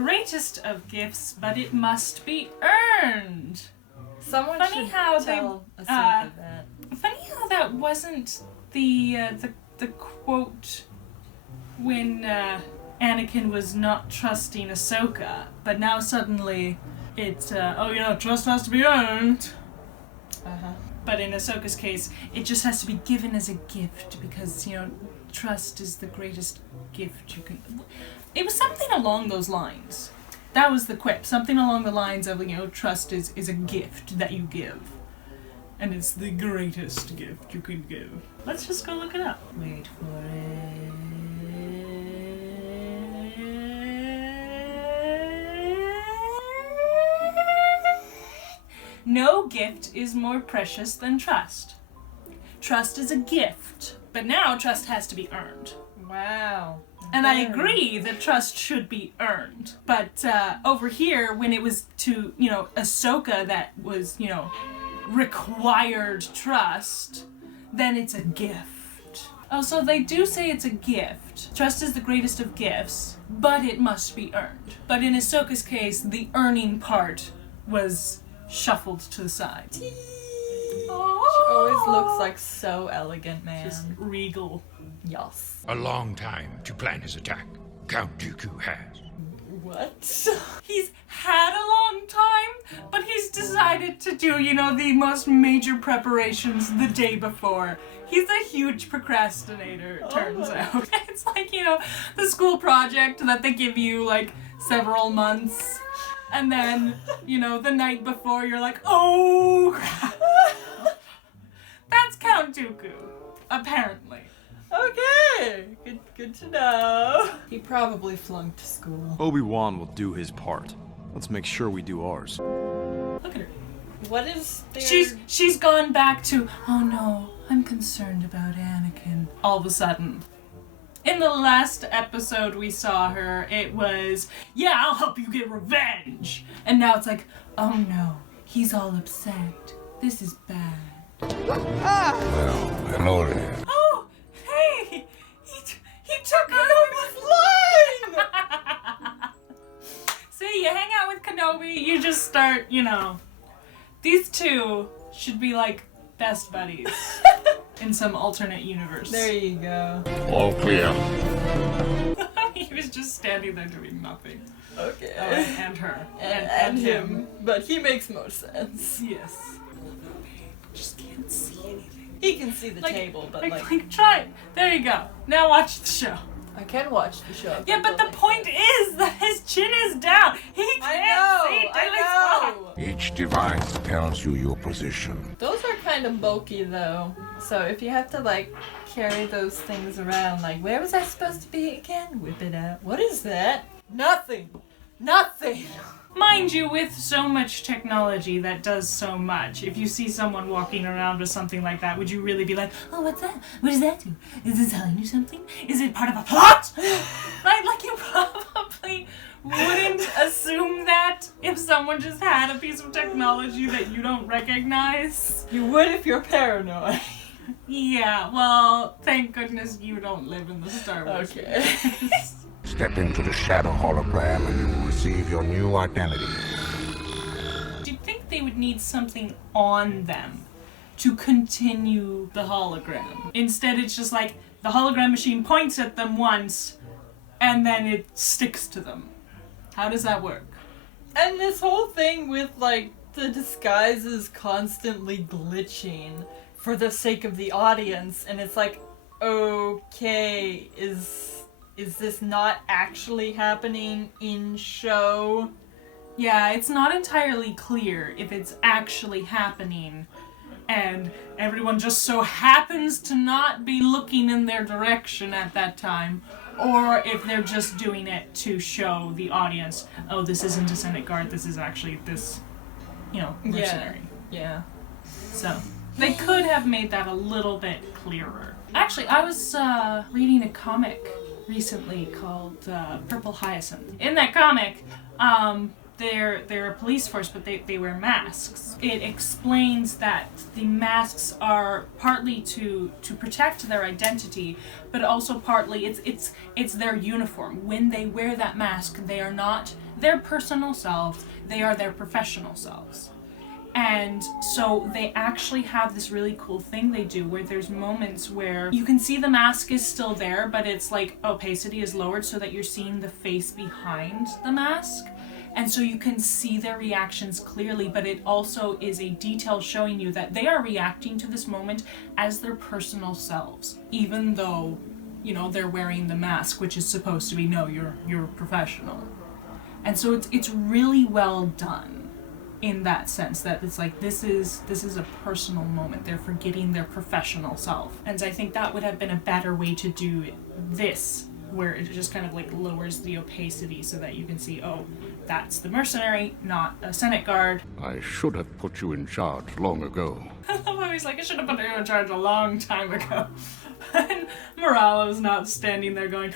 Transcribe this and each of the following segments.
greatest of gifts, but it must be earned. Someone Funny should how tell Ahsoka that. Funny how that wasn't the quote when Anakin was not trusting Ahsoka, but now suddenly it's trust has to be earned. But in Ahsoka's case, it just has to be given as a gift because, trust is the greatest gift you can... It was something along those lines. That was the quip. Something along the lines of, trust is a gift that you give. And it's the greatest gift you can give. Let's just go look it up. Wait for it. No gift is more precious than trust. Trust is a gift, but now trust has to be earned. Wow. And I agree that trust should be earned. But over here, when it was to, Ahsoka that was, required trust, then it's a gift. Oh, so they do say it's a gift. Trust is the greatest of gifts, but it must be earned. But in Ahsoka's case, the earning part was shuffled to the side. She always looks like so elegant, man. Just regal. Yes. A long time to plan his attack. Count Dooku has. What? He's had a long time, but he's decided to do, the most major preparations the day before. He's a huge procrastinator, it turns out. It's like, the school project that they give you, several months. And then, the night before, you're like, oh, crap. That's Count Dooku, apparently. Okay, good to know. He probably flunked school. Obi-Wan will do his part. Let's make sure we do ours. Look at her. What is there? She's gone back to, oh no, I'm concerned about Anakin. All of a sudden. In the last episode we saw her, it was, yeah, I'll help you get revenge. And now it's like, oh no, he's all upset. This is bad. Well, hello there. Oh, hey, he took Kenobi's line! See, you hang out with Kenobi, you just start, these two should be like best buddies. In some alternate universe. There you go. All clear. He was just standing there doing nothing. Okay. Oh, and her. And him. But he makes more sense. Yes. Just can't see anything. He can see the table, but try it. There you go. Now watch the show. I can watch the show. Yeah, but the point is that his chin is down. He can't see I know. Each device tells you your position. Those are kind of bulky though. So if you have to carry those things around, where was I supposed to be again? Whip it out. What is that? Nothing. Mind you, with so much technology that does so much, if you see someone walking around with something like that, would you really be like, oh, what's that? What does that do? Is it telling you something? Is it part of a plot? Right? You probably wouldn't assume that if someone just had a piece of technology that you don't recognize. You would if you're paranoid. Yeah, well, thank goodness you don't live in the Star Wars. Okay. Step into the shadow hologram and you will receive your new identity. Do you think they would need something on them to continue the hologram? Instead, it's just the hologram machine points at them once and then it sticks to them. How does that work? And this whole thing with the disguises constantly glitching for the sake of the audience, and it's okay, is this not actually happening in show? Yeah, it's not entirely clear if it's actually happening and everyone just so happens to not be looking in their direction at that time, or if they're just doing it to show the audience, oh, this isn't a Senate guard, this is actually this, mercenary. Yeah. So, they could have made that a little bit clearer. Actually, I was reading a comic recently called Purple Hyacinth. In that comic, they're a police force, but they wear masks. It explains that the masks are partly to protect their identity, but also partly it's their uniform. When they wear that mask, they are not their personal selves, they are their professional selves. And so they actually have this really cool thing they do where there's moments where you can see the mask is still there, but it's like opacity is lowered so that you're seeing the face behind the mask. And so you can see their reactions clearly, but it also is a detail showing you that they are reacting to this moment as their personal selves, even though, you know, they're wearing the mask, which is supposed to be, no, you're professional. And so it's really well done. In that sense, that it's like this is a personal moment. They're forgetting their professional self, and I think that would have been a better way to do this, where it just kind of like lowers the opacity so that you can see, oh, that's the mercenary, not a Senate guard. I should have put you in charge long ago. I love how he's like, I should have put you in charge a long time ago. And Moralo's not standing there going,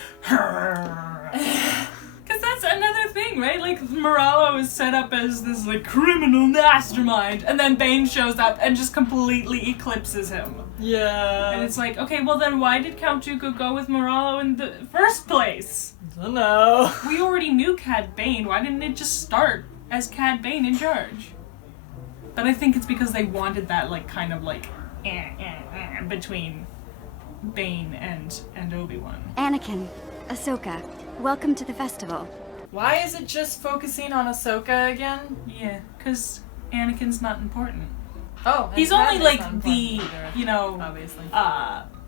because that's another thing, right? Like, Moralo is set up as this, like, criminal mastermind, and then Bane shows up and just completely eclipses him. Yeah. And it's like, okay, well then why did Count Dooku go with Moralo in the first place? I don't know. We already knew Cad Bane. Why didn't it just start as Cad Bane in charge? But I think it's because they wanted that, like, kind of, like, between Bane and Obi-Wan. Anakin, Ahsoka, welcome to the festival. Why is it just focusing on Ahsoka again? Yeah, because Anakin's not important. Oh, and He's only, Padme's like, not the, important either, you know, obviously.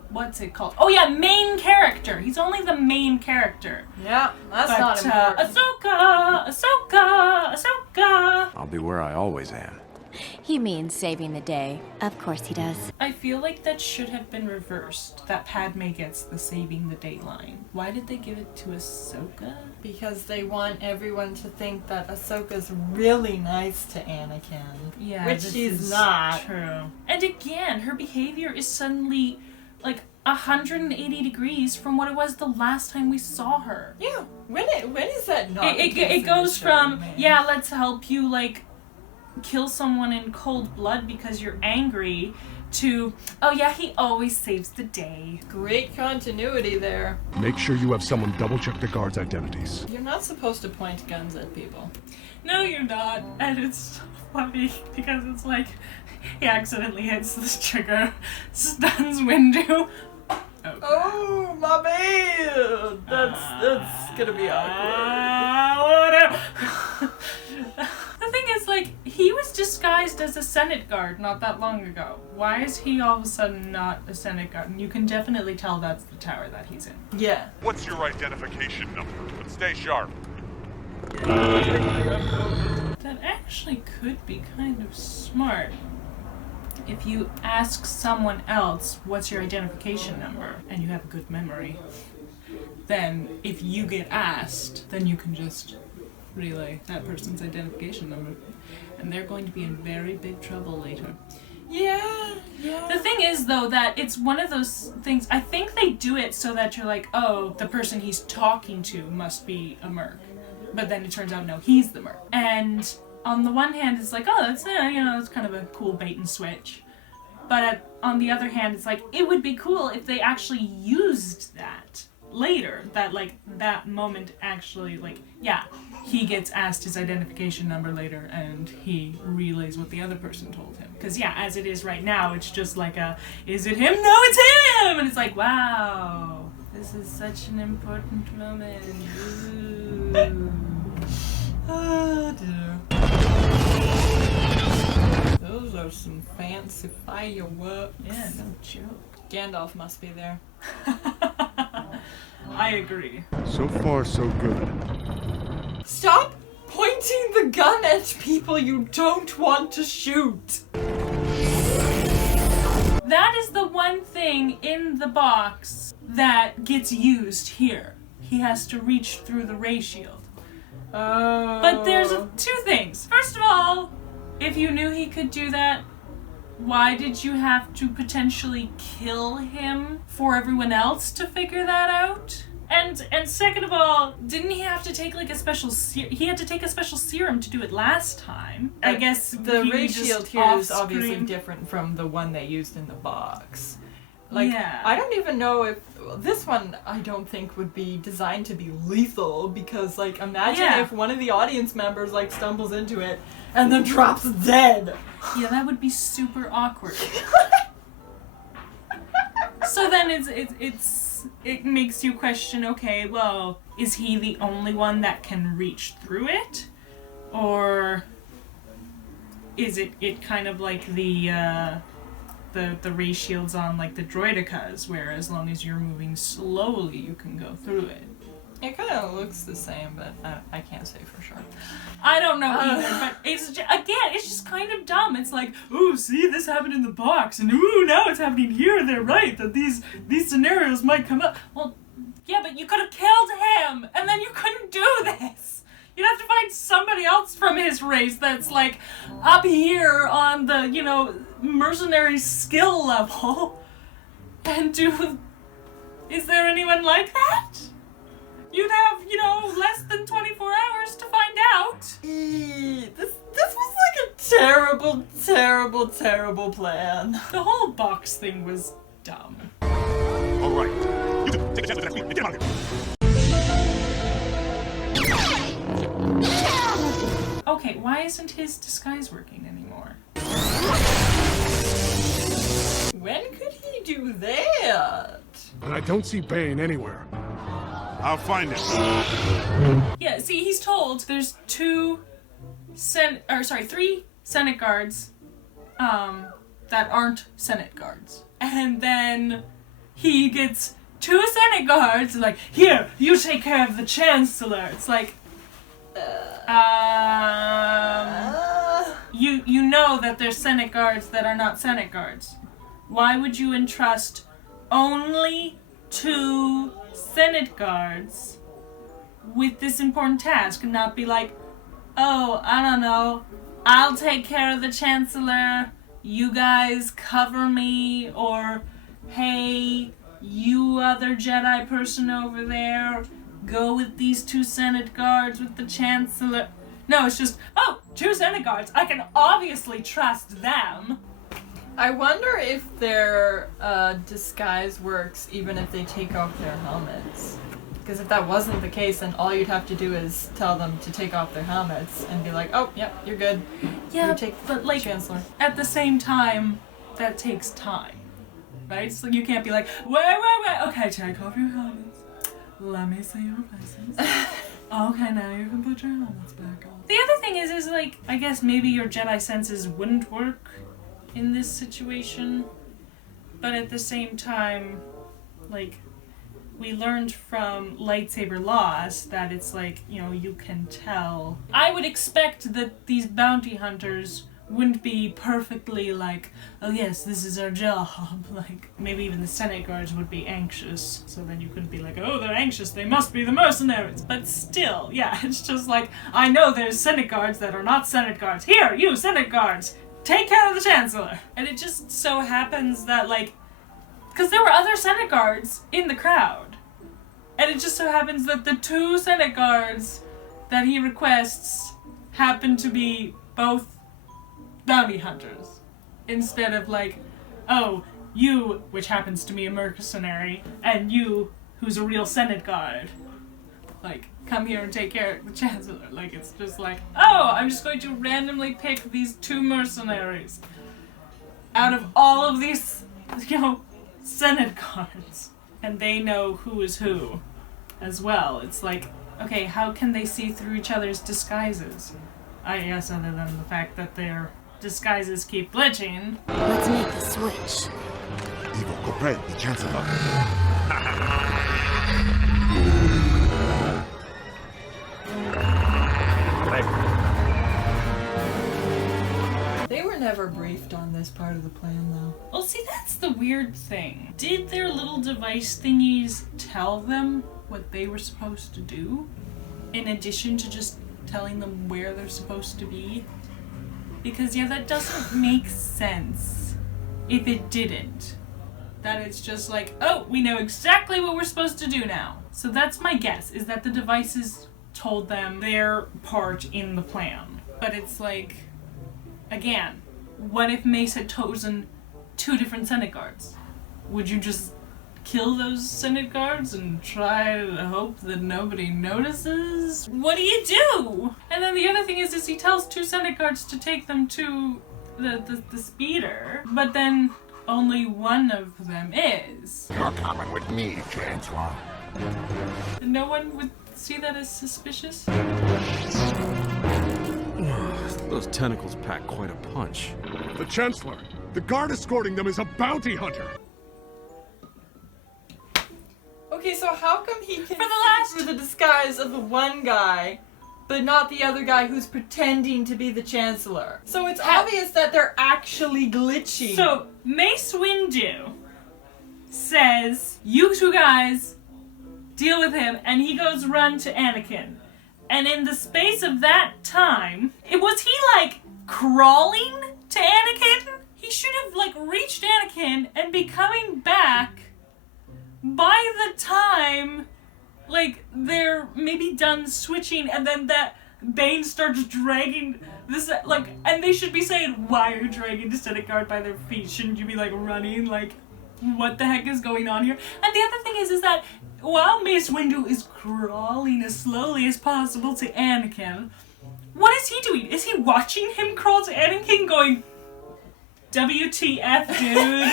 What's it called? Oh yeah, main character. He's only the main character. Yeah, that's But, not important. Ahsoka! I'll be where I always am. He means saving the day. Of course he does. I feel like that should have been reversed. That Padme gets the saving the day line. Why did they give it to Ahsoka? Because they want everyone to think that Ahsoka's really nice to Anakin. Yeah, which this she's is not. True. And again, her behavior is suddenly like 180 degrees from what it was the last time we saw her. Yeah, when is that not? It goes from, yeah, let's help you, like, kill someone in cold blood because you're angry, to, oh yeah, he always saves the day. Great continuity there. Make sure you have someone double-check the guards' identities. You're not supposed to point guns at people. No, you're not. And it's so funny because it's like he accidentally hits this trigger, stuns Windu. Oh, my man! That's gonna be awkward. The thing is, like, he was disguised as a Senate guard not that long ago. Why is he all of a sudden not a Senate guard? And you can definitely tell that's the tower that he's in. Yeah. What's your identification number? But stay sharp. That actually could be kind of smart. If you ask someone else, what's your identification number, and you have a good memory, then if you get asked, then you can just relay that person's identification number. And they're going to be in very big trouble later. Yeah. The thing is, though, that it's one of those things, I think they do it so that you're like, oh, the person he's talking to must be a merc. But then it turns out, no, he's the merc. And on the one hand, it's like, oh, that's, it's kind of a cool bait and switch. But on the other hand, it's like, it would be cool if they actually used that later. That, like, that moment actually, like, yeah, he gets asked his identification number later and he relays what the other person told him. Because, yeah, as it is right now, it's just like a, is it him? No, it's him! And it's like, wow, this is such an important moment. Ooh. Oh, dear. Those are some fancy fireworks. Yeah, no joke. Gandalf must be there. I agree. So far, so good. Stop pointing the gun at people you don't want to shoot! That is the one thing in the box that gets used here. He has to reach through the ray shield. Oh. But there's two things. First of all, if you knew he could do that, why did you have to potentially kill him for everyone else to figure that out? And second of all, didn't he have to take like a special he had to take a special serum to do it last time? I guess the he ray just shield here is off-screen- obviously different from the one they used in the box. Like, Yeah. I don't even know if this one I don't think would be designed to be lethal because, like, imagine Yeah. if one of the audience members like stumbles into it and then drops dead. Yeah, that would be super awkward. So then it makes you question, okay, well, is he the only one that can reach through it? Or is it kind of like the ray shields on like the droidicas, where as long as you're moving slowly you can go through it? It kind of looks the same, but I can't say for sure. I don't know either, but it's just kind of dumb. It's like, ooh, see, this happened in the box, and ooh, now it's happening here. They're right that these scenarios might come up. Well, yeah, but you could have killed him, and then you couldn't do this. You'd have to find somebody else from his race that's like up here on the mercenary skill level, and do. Is there anyone like that? You'd have, less than 24 hours to find out. This was like a terrible, terrible, terrible plan. The whole box thing was dumb. All right. You two, take a chance with the next week and get him out of here. Okay, why isn't his disguise working anymore? When could he do that? But I don't see Bane anywhere. I'll find him. Yeah, see, he's told there's three Senate guards, that aren't Senate guards. And then he gets 2 Senate guards, like, here, you take care of the Chancellor. It's like, you know that there's Senate guards that are not Senate guards. Why would you entrust only 2 Senate guards with this important task and not be like, oh, I don't know, I'll take care of the Chancellor, you guys cover me, or hey, you other Jedi person over there, go with these 2 Senate guards with the Chancellor. No, it's just, 2 Senate guards, I can obviously trust them. I wonder if their disguise works even if they take off their helmets. Because if that wasn't the case, then all you'd have to do is tell them to take off their helmets and be like, oh, yep, you're good. Yeah, You take but like, Chancellor. at the same time, that takes time, right? So you can't be like, wait, okay, take off your helmets. Let me see your faces. Okay, now you can put your helmets back on. The other thing is like, I guess maybe your Jedi senses wouldn't work in this situation, but at the same time, like, we learned from Lightsaber Lost that it's like, you can tell. I would expect that these bounty hunters wouldn't be perfectly like, oh yes, this is our job. Like, maybe even the Senate guards would be anxious, so then you couldn't be like, oh, they're anxious, they must be the mercenaries. But still, yeah, it's just like, I know there's Senate guards that are not Senate guards. Here, you Senate guards, take care of the Chancellor. And it just so happens that, like, because there were other Senate guards in the crowd, and it just so happens that the 2 Senate guards that he requests happen to be both bounty hunters, instead of like, oh, you, which happens to be a mercenary, and you, who's a real Senate guard, like, come here and take care of the Chancellor. Like, it's just like, oh, I'm just going to randomly pick these 2 mercenaries out of all of these, Senate guards, and they know who is who as well. It's like, okay, how can they see through each other's disguises? I guess other than the fact that their disguises keep glitching. Let's make the switch. Evil, go pray, the Chancellor. They were never briefed on this part of the plan, though. Well, see, that's the weird thing. Did their little device thingies tell them what they were supposed to do, in addition to just telling them where they're supposed to be? Because, yeah, that doesn't make sense if it didn't. That it's just like, oh, we know exactly what we're supposed to do now. So that's my guess, is that the devices told them their part in the plan. But it's like, again, what if Mace had chosen 2 different Senate guards? would you just kill those Senate guards and try to hope that nobody notices? What do you do? And then the other thing is he tells 2 Senate guards to take them to the speeder, but then only one of them is. You're coming with me, Chancellor. No one would see that as suspicious? Those tentacles pack quite a punch. The Chancellor. The guard escorting them is a bounty hunter. Okay, so how come he can last- see through the disguise of the one guy, but not the other guy who's pretending to be the Chancellor? So it's obvious that they're actually glitching. So, Mace Windu says, you 2 guys deal with him, and he goes run to Anakin. And in the space of that time, was he, like, crawling to Anakin? He should have, like, reached Anakin and be coming back by the time, like, they're maybe done switching, and then that Bane starts dragging this, like, and they should be saying, why are you dragging the Senate guard by their feet? Shouldn't you be, like, running? Like, what the heck is going on here? And the other thing is that while Mace Windu is crawling as slowly as possible to Anakin, what is he doing? Is he watching him crawl to Anakin going, WTF, dude?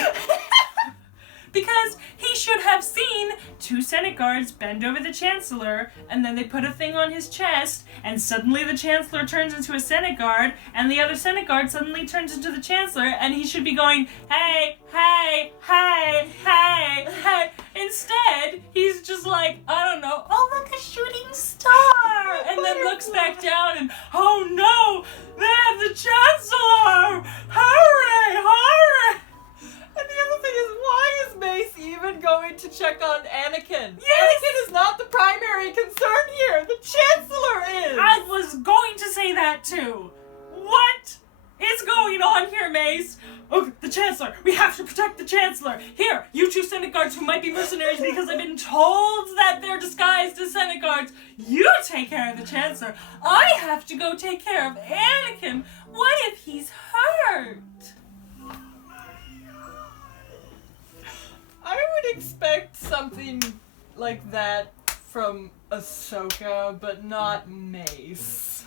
Because he should have seen 2 Senate guards bend over the Chancellor, and then they put a thing on his chest, and suddenly the Chancellor turns into a Senate guard, and the other Senate guard suddenly turns into the Chancellor, and he should be going, hey, hey, hey, hey, hey. Instead, he's just like, I don't know, oh, look, a shooting star! And then looks back down and, oh no, they're the Chancellor! Hurry, hurry! And the other thing is, why is Mace even going to check on Anakin? Yes! Anakin is not the primary concern here. The Chancellor is. I was going to say that too. What is going on here, Mace? Oh, the Chancellor. We have to protect the Chancellor. Here, you 2 Senate guards who might be mercenaries because I've been told that they're disguised as Senate guards. You take care of the Chancellor. I have to go take care of Anakin. What if he's hurt? I would expect something like that from Ahsoka, but not Mace.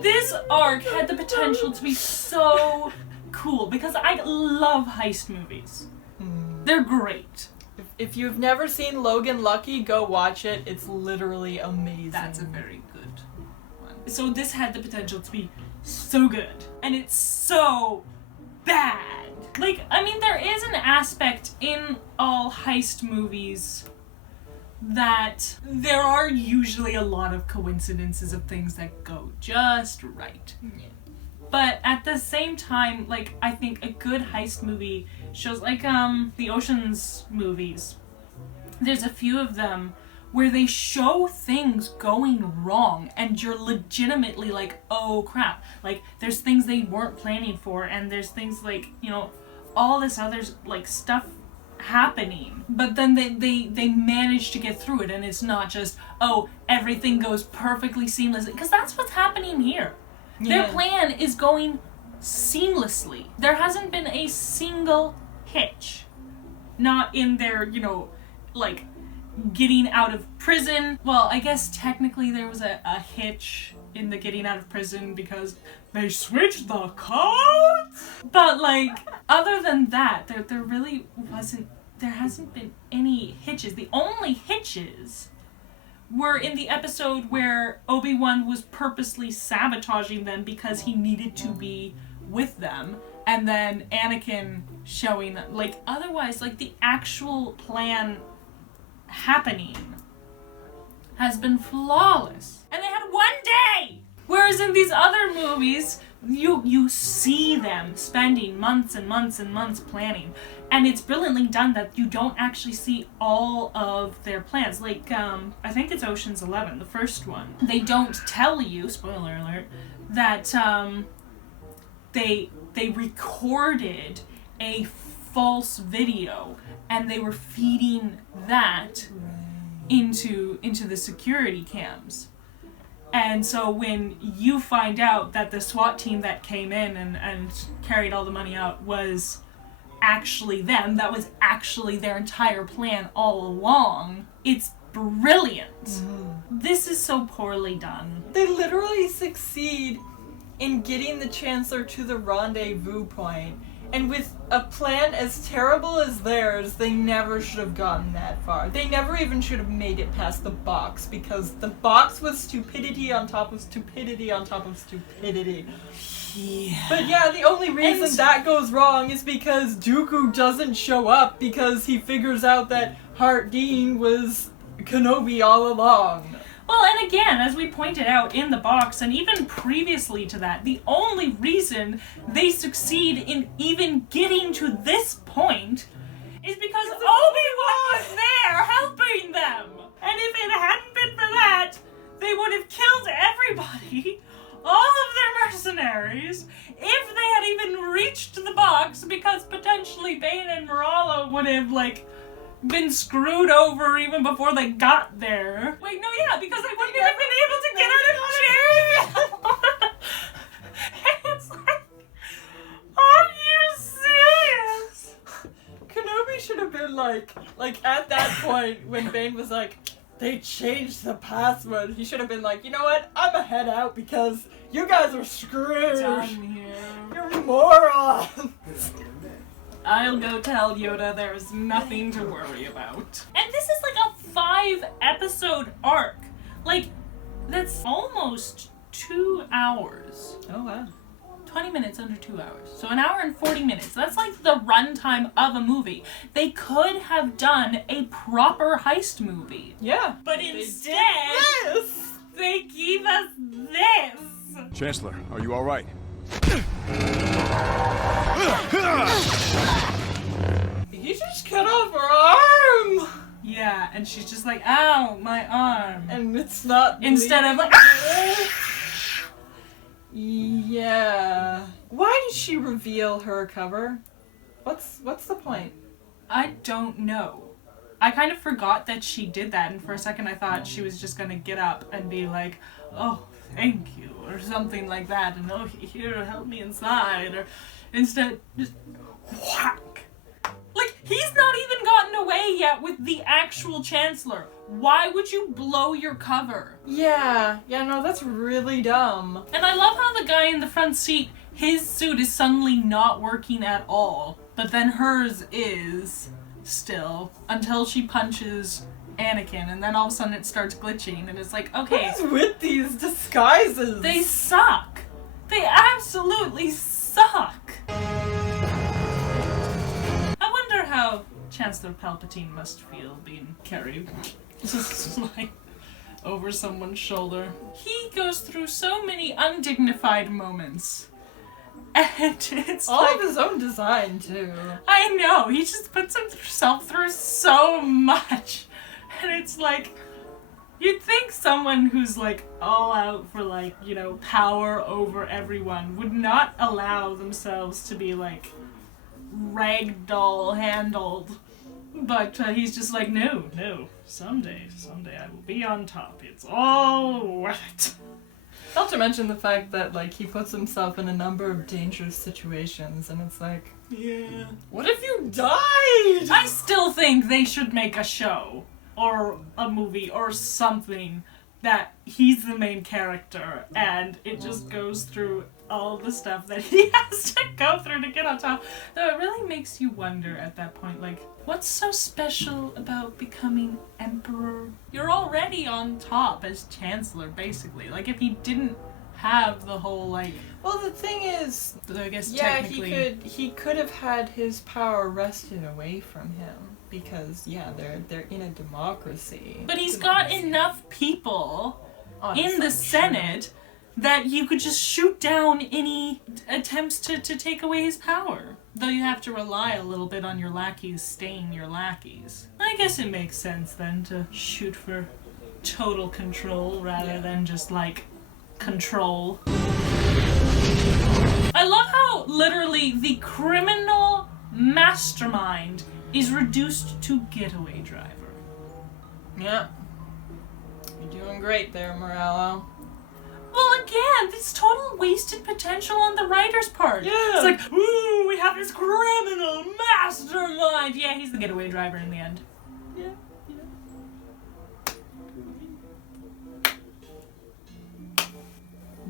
This arc had the potential to be so cool because I love heist movies. They're great. If you've never seen Logan Lucky, go watch it. It's literally amazing. That's a very good one. So this had the potential to be so good. And it's so bad. Like, I mean, there is an aspect in all heist movies that there are usually a lot of coincidences of things that go just right. Yeah. But at the same time, like, I think a good heist movie shows, like, the Ocean's movies. There's a few of them where they show things going wrong and you're legitimately like, oh crap. Like, there's things they weren't planning for, and there's things like, you know, all this other, like, stuff happening. But then they manage to get through it, and it's not just, oh, everything goes perfectly seamlessly. Because that's what's happening here. Yeah. Their plan is going seamlessly. There hasn't been a single hitch. Not in their, you know, like, getting out of prison. Well, I guess technically there was a hitch in the getting out of prison because they switched the codes. But, like, other than that, there really wasn't, there hasn't been any hitches. The only hitches were in the episode where Obi-Wan was purposely sabotaging them because he needed to be with them, and then Anakin showing, like, otherwise, like, the actual plan happening has been flawless. And they had 1 day! Whereas in these other movies, you see them spending months and months and months planning. And it's brilliantly done that you don't actually see all of their plans. Like, I think it's Ocean's 11, the first one. They don't tell you, spoiler alert, that they recorded a false video and they were feeding that into the security cams. And so when you find out that the SWAT team that came in and carried all the money out was actually them, that was actually their entire plan all along, it's brilliant. This is so poorly done. They literally succeed in getting the Chancellor to the rendezvous point, and with a plan as terrible as theirs, they never should have gotten that far. They never even should have made it past the box, because the box was stupidity on top of stupidity on top of stupidity. Yeah. But yeah, the only reason that goes wrong is because Dooku doesn't show up because he figures out that Hart Dean was Kenobi all along. Well, and again, as we pointed out in the box, and even previously to that, the only reason they succeed in even getting to this point is because Obi-Wan was there helping them! And if it hadn't been for that, they would have killed everybody, all of their mercenaries, if they had even reached the box, because potentially Bane and Moralo would have, been screwed over even before they got there. Wait, no, yeah, because they wouldn't have been able to get out of jail. It's like, are you serious? Kenobi should have been like at that point when Bane was like, they changed the password. He should have been like, you know what? I'ma head out because you guys are screwed. Done here. You're morons. I'll go tell Yoda there's nothing to worry about. And this is like a 5-episode arc. That's almost 2 hours. Oh, wow. 20 minutes under 2 hours. So 1 hour and 40 minutes. That's like the runtime of a movie. They could have done a proper heist movie. Yeah. But instead, they give us this. Chancellor, are you all right? He just cut off her arm! Yeah, and she's just like, ow, my arm. And it's not Instead of like... Yeah. Why did she reveal her cover? What's the point? I don't know. I kind of forgot that she did that, and for a second I thought she was just gonna get up and be like, oh, thank you, or something like that, and oh, here, help me inside, or instead, just whack. He's not even gotten away yet with the actual Chancellor. Why would you blow your cover? Yeah, no, that's really dumb. And I love how the guy in the front seat, his suit is suddenly not working at all, but then hers is still, until she punches Anakin, and then all of a sudden it starts glitching, and it's like, okay. What is with these disguises? They suck. They absolutely suck. I wonder how Chancellor Palpatine must feel being carried just over someone's shoulder. He goes through so many undignified moments. And it's all of his own design, too. I know, he just puts himself through so much. And it's like, you'd think someone who's all out for power over everyone would not allow themselves to be ragdoll handled. But he's just like, no, someday I will be on top. It's all worth it. Not to mention the fact that, he puts himself in a number of dangerous situations, and it's like, yeah. What if you died? I still think they should make a show, or a movie, or something, that he's the main character, and it just goes through all the stuff that he has to go through to get on top. Though it really makes you wonder at that point, what's so special about becoming emperor? You're already on top as chancellor, basically. If he didn't have the whole, Well, the thing is, I guess technically... he could have had his power wrested away from him. Because, they're in a democracy. But he's got enough people in the Senate that you could just shoot down any attempts to take away his power. Though you have to rely a little bit on your lackeys staying your lackeys. I guess it makes sense then to shoot for total control rather than just control. I love how literally the criminal mastermind is reduced to getaway driver. Yeah. You're doing great there, Morello. again, this total wasted potential on the writer's part. Yeah. It's like, ooh, we have this criminal mastermind. Yeah, he's the getaway driver in the end. Yeah.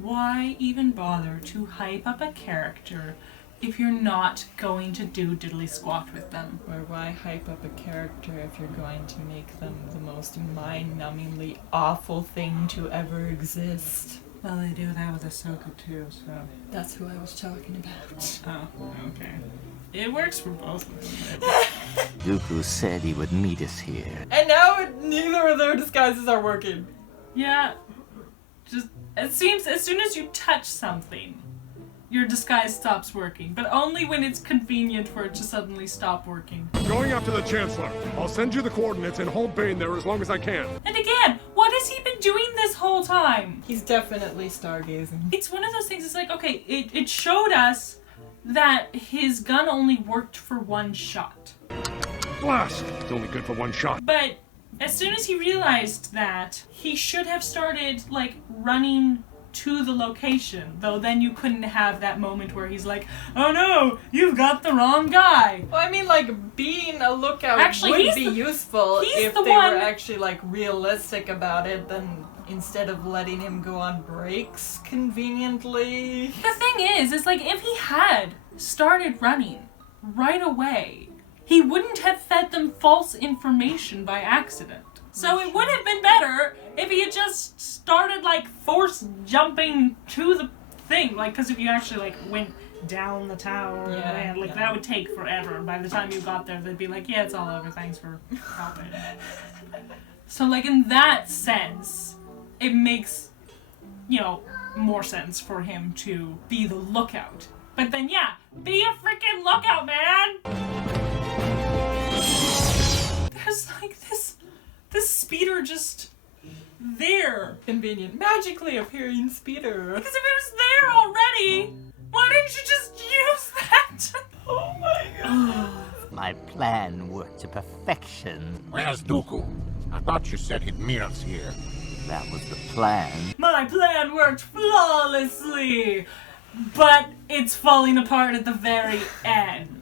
Why even bother to hype up a character if you're not going to do diddly squat with them? Or why hype up a character if you're going to make them the most mind-numbingly awful thing to ever exist? Well, they do that with Ahsoka too, so... That's who I was talking about. Oh, okay. It works for both of them. Dooku said he would meet us here. And now neither of their disguises are working. Yeah, just... It seems as soon as you touch something, your disguise stops working, but only when it's convenient for it to suddenly stop working. Going after the Chancellor. I'll send you the coordinates and hold Bane there as long as I can. And again, what has he been doing this whole time? He's definitely stargazing. It's one of those things, it's like, okay, it showed us that his gun only worked for one shot. Blast! It's only good for one shot. But as soon as he realized that, he should have started, like, running to the location, though then you couldn't have that moment where he's like, oh no, you've got the wrong guy. Well, I mean, like, being a lookout Actually, would be useful if the they one- were actually, like, realistic about it, then instead of letting him go on breaks conveniently. The thing is like, if he had started running right away, he wouldn't have fed them false information by accident. So it would have been better if he had just started, like, force jumping to the thing. Like, because if you actually, like, went down the tower, that would take forever. By the time you got there, they'd be like, yeah, it's all over, thanks for helping. So, like, in that sense, it makes, more sense for him to be the lookout. But then, yeah, be a freaking lookout, man! There's, like, this speeder just there. Convenient. Magically appearing speeder. Because if it was there already, why didn't you just use that? Oh my god. My plan worked to perfection. Where's Dooku? I thought you said he'd meet us here. That was the plan. My plan worked flawlessly, but it's falling apart at the very end.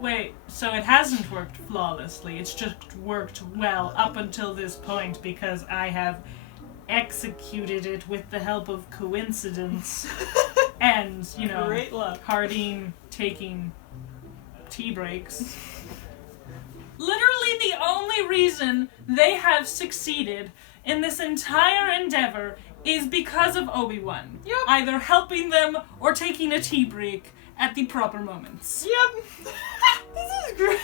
Wait, so it hasn't worked flawlessly, it's just worked well up until this point because I have executed it with the help of coincidence and, Great luck. Harding taking tea breaks. Literally the only reason they have succeeded in this entire endeavor is because of Obi-Wan. Yep. Either helping them or taking a tea break at the proper moments. Yep. This is great.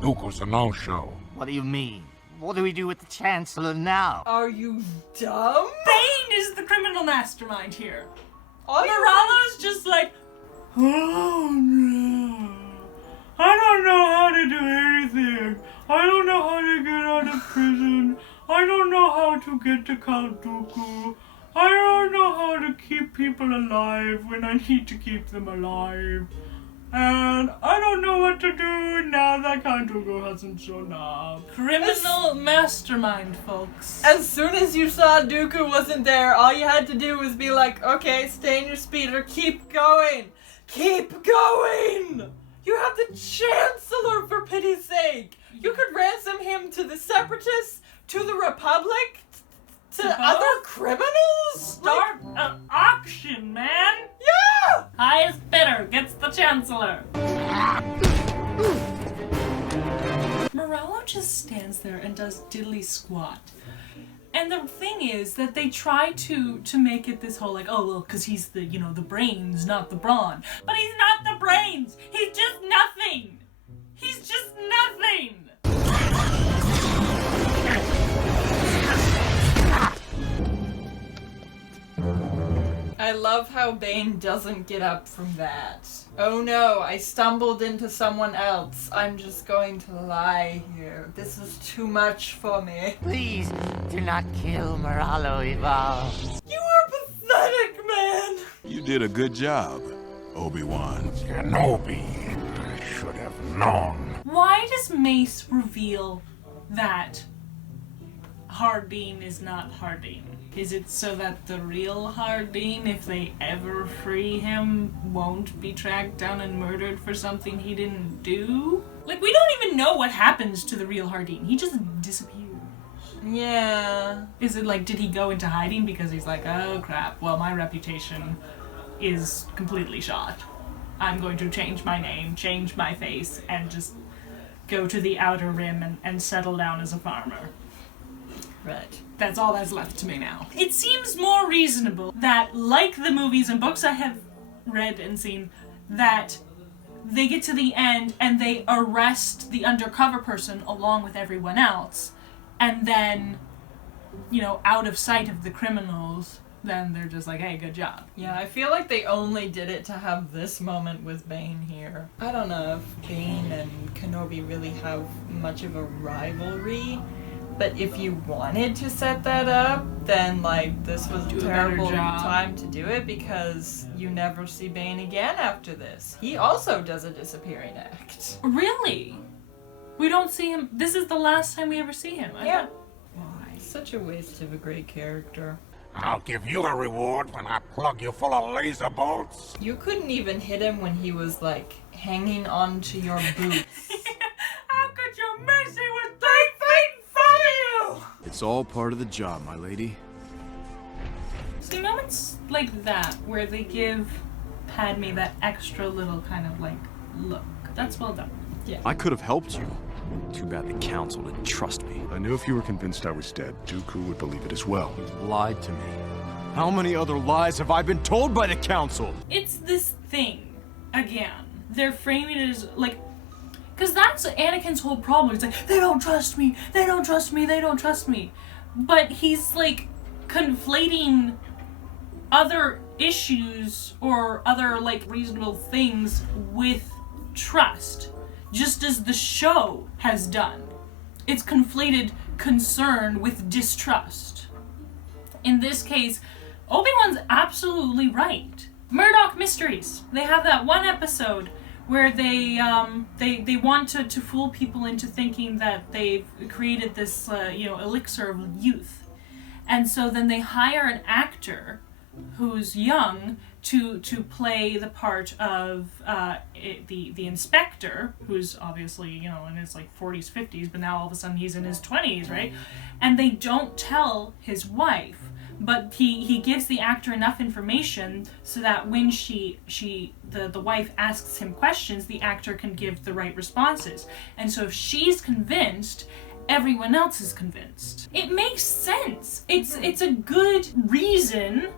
Dooku's a no-show. What do you mean? What do we do with the Chancellor now? Are you dumb? Bane is the criminal mastermind here. All you Moralo's just like, oh no, I don't know how to do anything. I don't know how to get out of prison. I don't know how to get to Count Dooku. I don't know how to keep people alive when I need to keep them alive. And I don't know what to do now that Count Dooku hasn't shown up. Criminal mastermind, folks. As soon as you saw Dooku wasn't there, all you had to do was be like, okay, stay in your speeder, keep going! Keep going! You have the Chancellor, for pity's sake! You could ransom him to the Separatists, to the Republic, to other criminals? Start an auction, man! Yeah! Highest bidder gets the Chancellor. Moralo just stands there and does diddly squat. And the thing is that they try to make it this whole like, oh well, because he's the, the brains, not the brawn. But he's not the brains! He's just nothing! He's just nothing! I love how Bane doesn't get up from that. Oh no, I stumbled into someone else. I'm just going to lie here. This is too much for me. Please do not kill Moralo, Ival. You are pathetic, man! You did a good job, Obi-Wan. Kenobi. I should have known. Why does Mace reveal that Harding is not Harding? Is it so that the real Hardin, if they ever free him, won't be tracked down and murdered for something he didn't do? Like, we don't even know what happens to the real Hardin. He just disappears. Yeah. Is it like, did he go into hiding because he's like, oh crap, well, my reputation is completely shot. I'm going to change my name, change my face, and just go to the Outer Rim and settle down as a farmer. Right. That's all that's left to me now. It seems more reasonable that, like the movies and books I have read and seen, that they get to the end and they arrest the undercover person along with everyone else, and then, you know, out of sight of the criminals, then they're just like, hey, good job. Yeah, I feel like they only did it to have this moment with Bane here. I don't know if Bane and Kenobi really have much of a rivalry, but if you wanted to set that up, then, like, this was a terrible time to do it, because you never see Bane again after this. He also does a disappearing act. Really? We don't see him. This is the last time we ever see him. Yeah. Why? Such a waste of a great character. I'll give you a reward when I plug you full of laser bolts. You couldn't even hit him when he was, like, hanging onto your boots. How could you miss? He was 3 feet from you! It's all part of the job, my lady. See, moments like that, where they give Padme that extra little kind of, like, look. That's well done. Yeah. I could have helped you. Too bad the council didn't trust me. I knew if you were convinced I was dead, Dooku would believe it as well. Lied to me. How many other lies have I been told by the council? It's this thing, again. They're framing it as, like, because that's Anakin's whole problem. He's like, they don't trust me, they don't trust me, they don't trust me. But he's, like, conflating other issues or other, like, reasonable things with trust, just as the show has done. It's conflated concern with distrust. In this case, Obi-Wan's absolutely right. Murdoch Mysteries. They have that one episode where they want to fool people into thinking that they've created this elixir of youth, and so then they hire an actor who's young to play the part of the inspector, who's obviously, in his like 40s, 50s, but now all of a sudden he's in his 20s, right? And they don't tell his wife, but he gives the actor enough information so that when the wife asks him questions, the actor can give the right responses. And so if she's convinced, everyone else is convinced. It makes sense. It's a good reason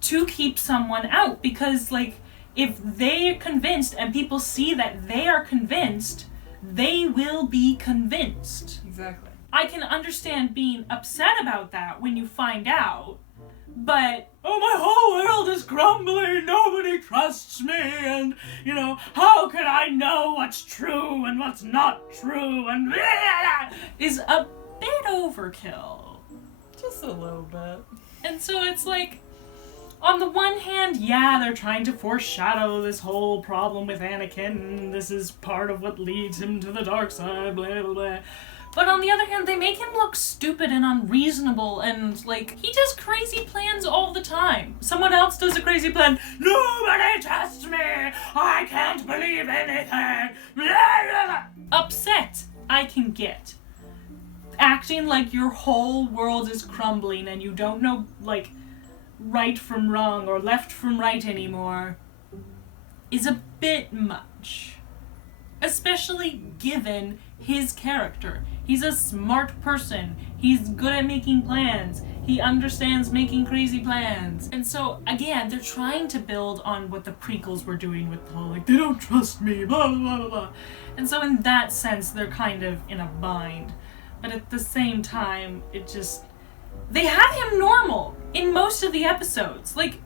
to keep someone out, because, like, if they're convinced and people see that they are convinced, they will be convinced. Exactly. I can understand being upset about that when you find out, but, oh, my whole world is crumbling, nobody trusts me, and, how can I know what's true and what's not true, and is a bit overkill. Just a little bit. And so it's like, on the one hand, yeah, they're trying to foreshadow this whole problem with Anakin. This is part of what leads him to the dark side, blah, blah, blah. But on the other hand, they make him look stupid and unreasonable, and, like, he does crazy plans all the time. Someone else does a crazy plan. Nobody trusts me! I can't believe anything! Blah, blah, blah. Upset, I can get. Acting like your whole world is crumbling and you don't know, like, right from wrong or left from right anymore is a bit much. Especially given his character. He's a smart person. He's good at making plans. He understands making crazy plans. And so, again, they're trying to build on what the prequels were doing with the whole, like, they don't trust me, blah, blah, blah, blah. And so in that sense, they're kind of in a bind. But at the same time, they have him normal in most of the episodes. Like,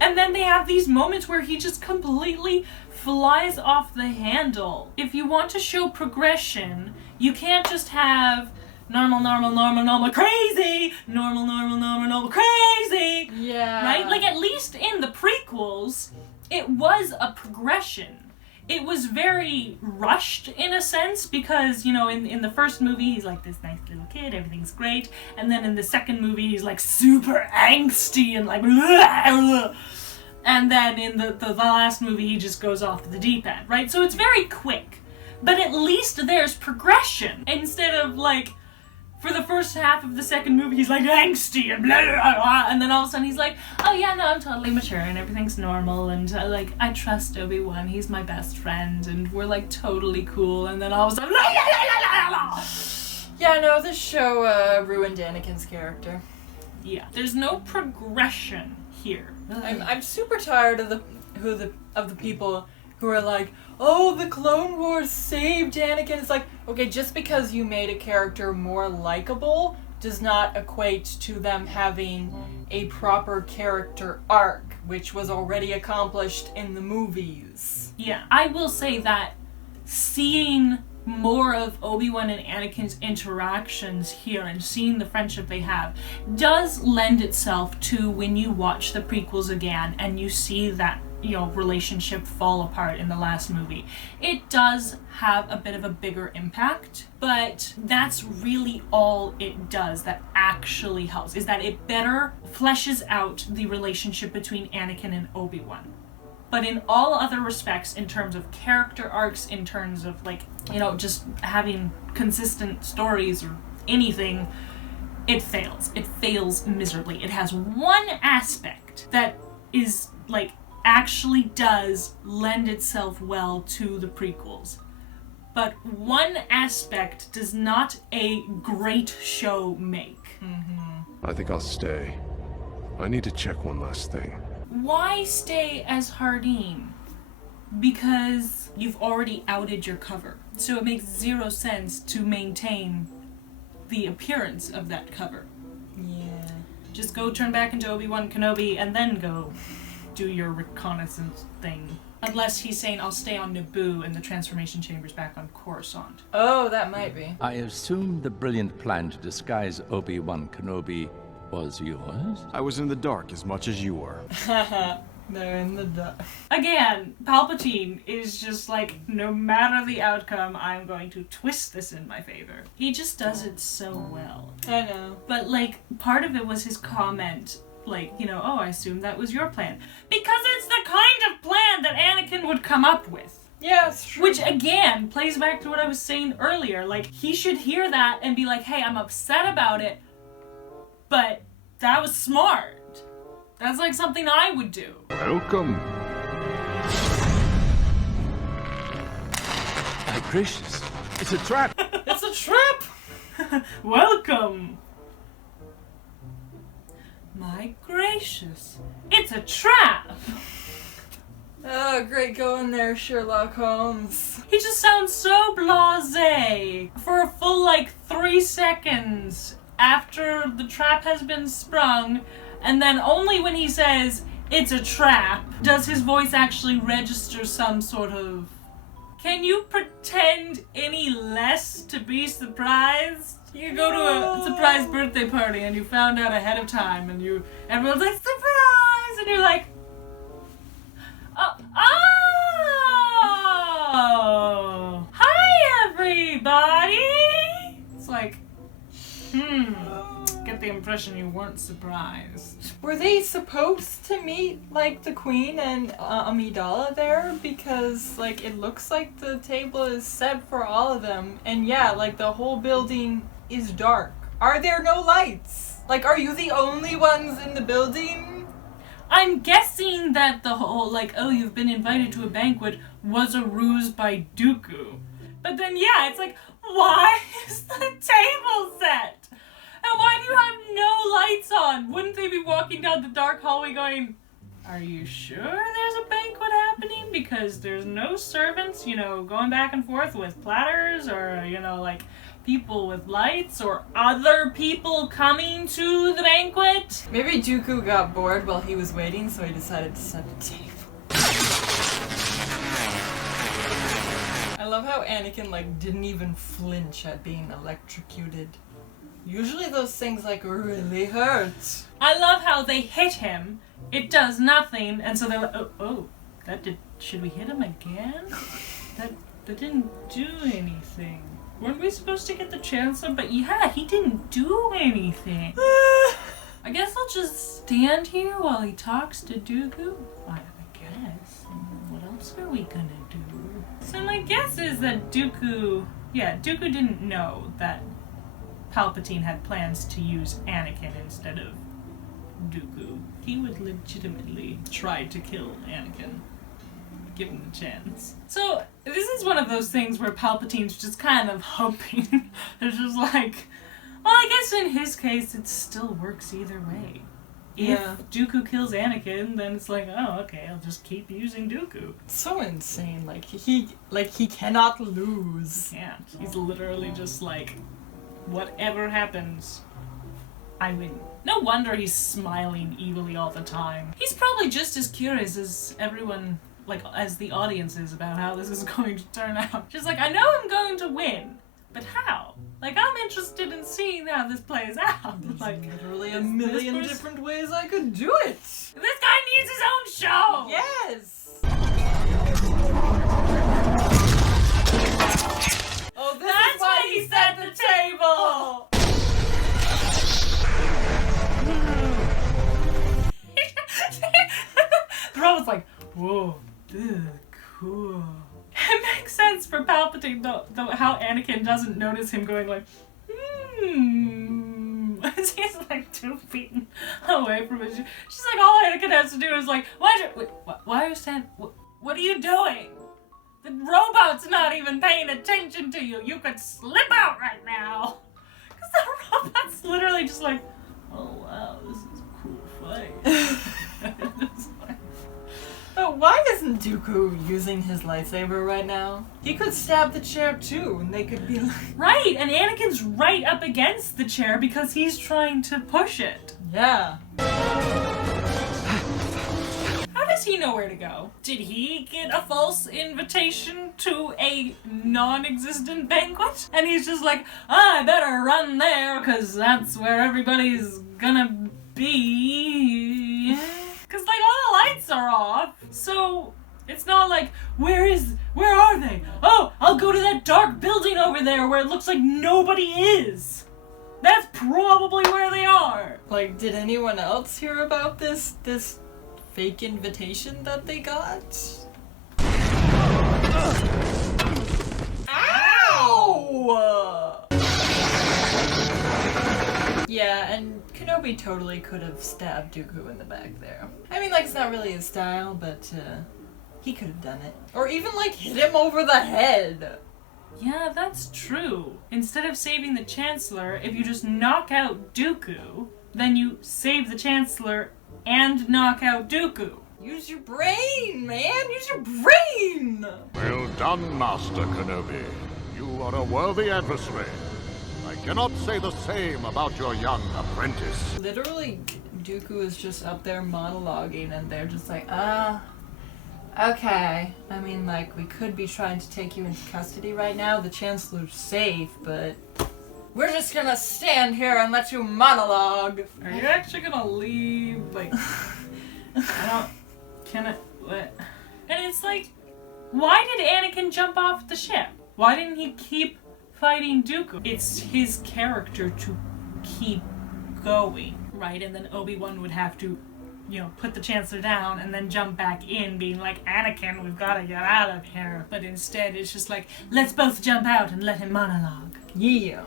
and then they have these moments where he just completely flies off the handle. If you want to show progression, you can't just have normal, crazy, normal, crazy. Yeah. Right? Like, at least in the prequels, it was a progression. it was very rushed in a sense because, you know, in the first movie he's like this nice little kid, everything's great, and then in the second movie he's like super angsty and like and then in the last movie he just goes off the deep end, right? So it's very quick, but at least there's progression instead of like for the first half of the second movie he's like angsty and blah, blah, blah, and then all of a sudden he's like, oh yeah, no, I'm totally mature and everything's normal and like I trust Obi-Wan, he's my best friend and we're like totally cool, and then all of a sudden Yeah, no, this show ruined Anakin's character. yeah, there's no progression here. I'm super tired of the people who are like, oh, the Clone Wars saved Anakin. It's like, okay, just because you made a character more likable does not equate to them having a proper character arc, which was already accomplished in the movies. Yeah, I will say that seeing more of Obi-Wan and Anakin's interactions here and seeing the friendship they have does lend itself to when you watch the prequels again and you see that, you know, relationship fall apart in the last movie. It does have a bit of a bigger impact, but that's really all it does that actually helps, is that it better fleshes out the relationship between Anakin and Obi-Wan. But in all other respects, in terms of character arcs, in terms of like, you know, just having consistent stories or anything, it fails. It fails miserably. It has one aspect that is like actually does lend itself well to the prequels. But one aspect does not a great show make. I think I'll stay. I need to check one last thing. Why stay as Hardeen? Because you've already outed your cover. So it makes zero sense to maintain the appearance of that cover. Yeah. Just go turn back into Obi-Wan Kenobi and then go do your reconnaissance thing. Unless he's saying, I'll stay on Naboo and the transformation chamber's back on Coruscant. Oh, that might be. I assume the brilliant plan to disguise Obi-Wan Kenobi was yours? I was in the dark as much as you were. They're in the dark. Again, Palpatine is just like, no matter the outcome, I'm going to twist this in my favor. He just does it so well. I know. But like, part of it was his comment, like, you know, oh, I assume that was your plan. Because it's the kind of plan that Anakin would come up with. Yeah, it's true. Which, again, plays back to what I was saying earlier. Like, he should hear that and be like, hey, I'm upset about it, but that was smart. That's like something I would do. Welcome. My gracious, it's a trap! It's a trap! Welcome. My gracious, it's a trap. Oh, great going there, Sherlock Holmes. He just sounds so blasé for a full, like, 3 seconds after the trap has been sprung, and then only when he says, it's a trap, does his voice actually register some sort of... Can you pretend any less to be surprised? You go to a surprise birthday party and you found out ahead of time and everyone's like, surprise! And you're like, oh! Hi, everybody! It's like, get the impression you weren't surprised. Were they supposed to meet, like, the Queen and Amidala there? Because, like, it looks like the table is set for all of them. And yeah, like, the whole building is dark. Are there no lights? Like, are you the only ones in the building? I'm guessing that the whole, like, oh, you've been invited to a banquet was a ruse by Dooku. But then, yeah, it's like, why is the table set? And why do you have no lights on? Wouldn't they be walking down the dark hallway going, are you sure there's a banquet happening? Because there's no servants, you know, going back and forth with platters or, you know, like, people with lights or other people coming to the banquet? Maybe Dooku got bored while he was waiting, so he decided to set a table. I love how Anakin, like, didn't even flinch at being electrocuted. Usually those things, like, really hurt. I love how they hit him, it does nothing, and so they're like, oh, Should we hit him again? That didn't do anything. Weren't we supposed to get the Chancellor? But yeah, he didn't do anything. I guess I'll just stand here while he talks to Dooku. I guess. What else are we gonna do? So my guess is that Dooku didn't know that Palpatine had plans to use Anakin instead of Dooku. He would legitimately try to kill Anakin. Give him the chance. So, this is one of those things where Palpatine's just kind of hoping. It's just like, well, I guess in his case, it still works either way. If Dooku kills Anakin, then it's like, oh, okay, I'll just keep using Dooku. So insane. He cannot lose. He can't. He's literally just like, whatever happens, I win. No wonder he's smiling evilly all the time. He's probably just as curious as everyone, as the audience is, about how this is going to turn out. Just like, I know I'm going to win, but how? I'm interested in seeing how this plays out. There's literally a million different ways I could do it. This guy needs his own show! Yes! Oh, That's why he set the table! The robot's like, whoa, cool. It makes sense for Palpatine, though how Anakin doesn't notice him going like, He's 2 feet away from it. She's like, all Anakin has to do is why are you standing? What are you doing? The robot's not even paying attention to you. You could slip out right now. Because the robot's literally just like, oh wow, this is a cool fight. But why isn't Dooku using his lightsaber right now? He could stab the chair too, and they could be like... Right, and Anakin's right up against the chair because he's trying to push it. Yeah. How does he know where to go? Did he get a false invitation to a non-existent banquet? And he's just like, I better run there because that's where everybody's gonna be. Because all the lights are off, so it's not like, where are they? Oh, I'll go to that dark building over there where it looks like nobody is. That's probably where they are. Did anyone else hear about this fake invitation that they got? Ow! Yeah, and Kenobi totally could have stabbed Dooku in the back there. I mean, it's not really his style, but he could have done it. Or even, hit him over the head. Yeah, that's true. Instead of saving the Chancellor, if you just knock out Dooku, then you save the Chancellor and knock out Dooku. Use your brain, man! Use your brain! Well done, Master Kenobi. You are a worthy adversary. I cannot say the same about your young apprentice. Literally, Dooku is just up there monologuing, and they're just like, okay. I mean, we could be trying to take you into custody right now. The Chancellor's safe, but we're just gonna stand here and let you monologue. Are you actually gonna leave? What? And it's why did Anakin jump off the ship? Why didn't he keep fighting Dooku? It's his character to keep going, right? And then Obi-Wan would have to, put the Chancellor down and then jump back in, being like, Anakin, we've got to get out of here. But instead, it's just let's both jump out and let him monologue. Yeah.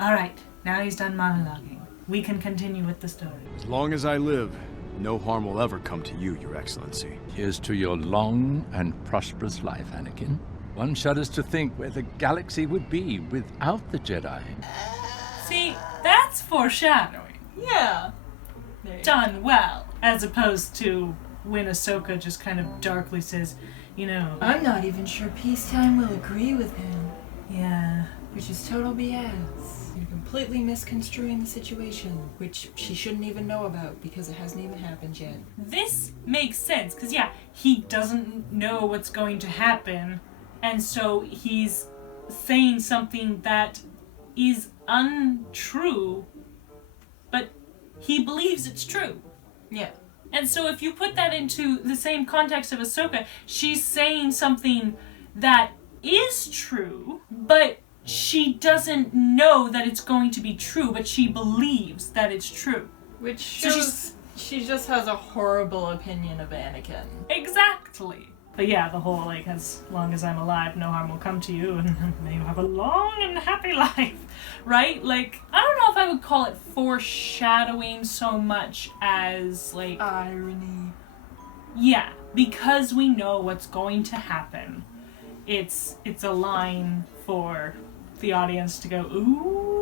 All right, now he's done monologuing. We can continue with the story. As long as I live, no harm will ever come to you, Your Excellency. Here's to your long and prosperous life, Anakin. One shudders to think where the galaxy would be without the Jedi. See, that's foreshadowing. Yeah. Done well, as opposed to when Ahsoka just kind of darkly says, I'm not even sure peacetime will agree with him. Yeah. Which is total BS. You're completely misconstruing the situation, which she shouldn't even know about because it hasn't even happened yet. This makes sense, because he doesn't know what's going to happen, and so he's saying something that is untrue, but he believes it's true. Yeah. And so if you put that into the same context of Ahsoka, she's saying something that is true, but she doesn't know that it's going to be true, but she believes that it's true. Which So shows she just has a horrible opinion of Anakin. Exactly. But yeah, the whole, like, as long as I'm alive, no harm will come to you, and may you have a long and happy life, right? Like, I don't know if I would call it foreshadowing so much as, like... Irony. Yeah, because we know what's going to happen. It's a line for the audience to go, ooh,